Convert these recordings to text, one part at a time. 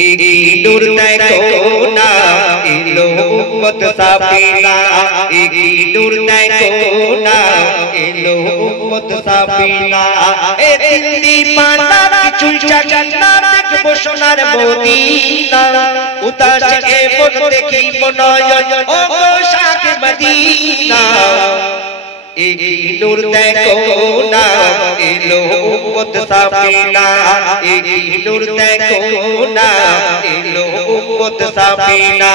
एकी नूर देखो ना इलो उम्मत साफीना एकी नूर देखो ना इलो उम्मत साफीना ए दिल्ली पाना किचु चाचना देखबो सोनार मदीना उतासे ए मन देखी बनयन ओ शाख मदीना एकी नूर देखो ना इलो उम्मत साफीना एकी नूर देखो ना इलो उम्मत साफीना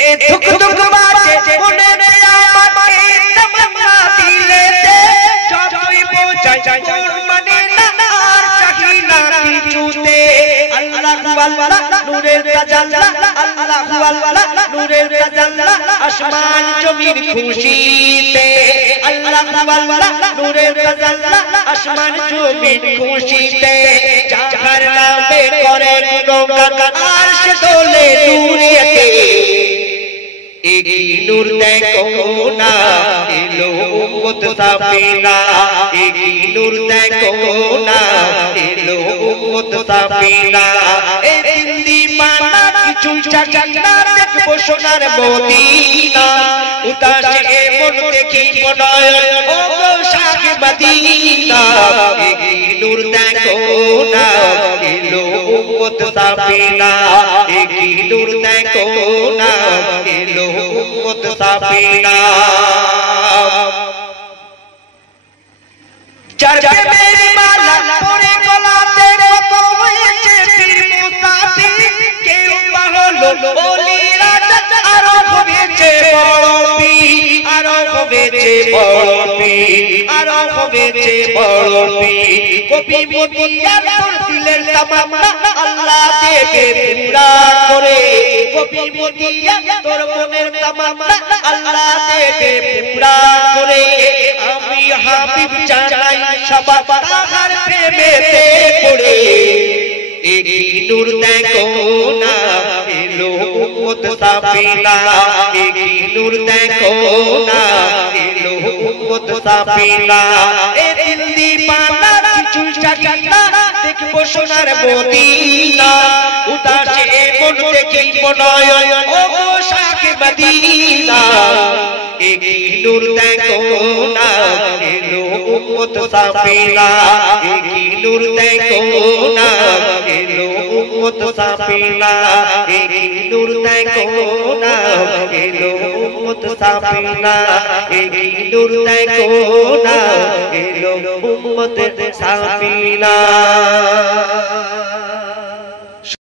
ए दुख दुख बाजे मने कियामत के तमन्ना दिले ते যতই বোঝাই কোন মানে না আর চাহি না কিছুতে আল্লাহু আল্লাহ নূরের তাজাল্লা আল্লাহু আল্লাহ নূরের তাজাল্লা আসমান জমিন খুশিতে আল্লাহু আল্লাহ নূরের তাজাল্লা আসমান জমিন খুশিতে যার নামে করে গুণগান আরশ দোলে নূরিয়তে एकी नूर देखो ना इलो उम्मत साफीना एकी नूर देखो ना इलो उम्मत साफीना ए दिल्ली पाना किचु चाचना देखबो सोनार मदीना उतासे ए मन देखी बनयन ओ शाख मदीना एकी नूर देखो ना इलो उम्मत साफीना एकी नूर देखो ना इलो उम्मत साफीना चरके मेरी माला पड़े गलाते कत হয়েছে পীর মুসাফির কেউ বাহলো বলি রাজা আরো হয়েছে বড় পীর আরো হয়েছে বড় পীর আরো হয়েছে বড় পীর কবি মদিয়ার তোর দিলের তামান্না আল্লাহ দেবে পুরা করে কবি মদিয়া তোর মনের তামান্না আল্লাহ দেবে পুরা করে আমি হাবিব জানাই সবাব তাহার প্রেমেতে পড়ে एकी नूर देखो ना इलो उम्मत साफीना एकी नूर देखो ना इलो उम्मत साफीना ए दिल्ली पाना किचु चाचना देखबो सोनार मदीना उतासे ए मन देखी बनयन ओ शाख मदीना एकी नूर देखो ना इलो उम्मत साफीना एकी नूर देखो ना इलो उम्मत साफीना एकी नूर देखो ना इलो उम्मत साफीना एकी नूर देखो ना इलो उम्मत साफीना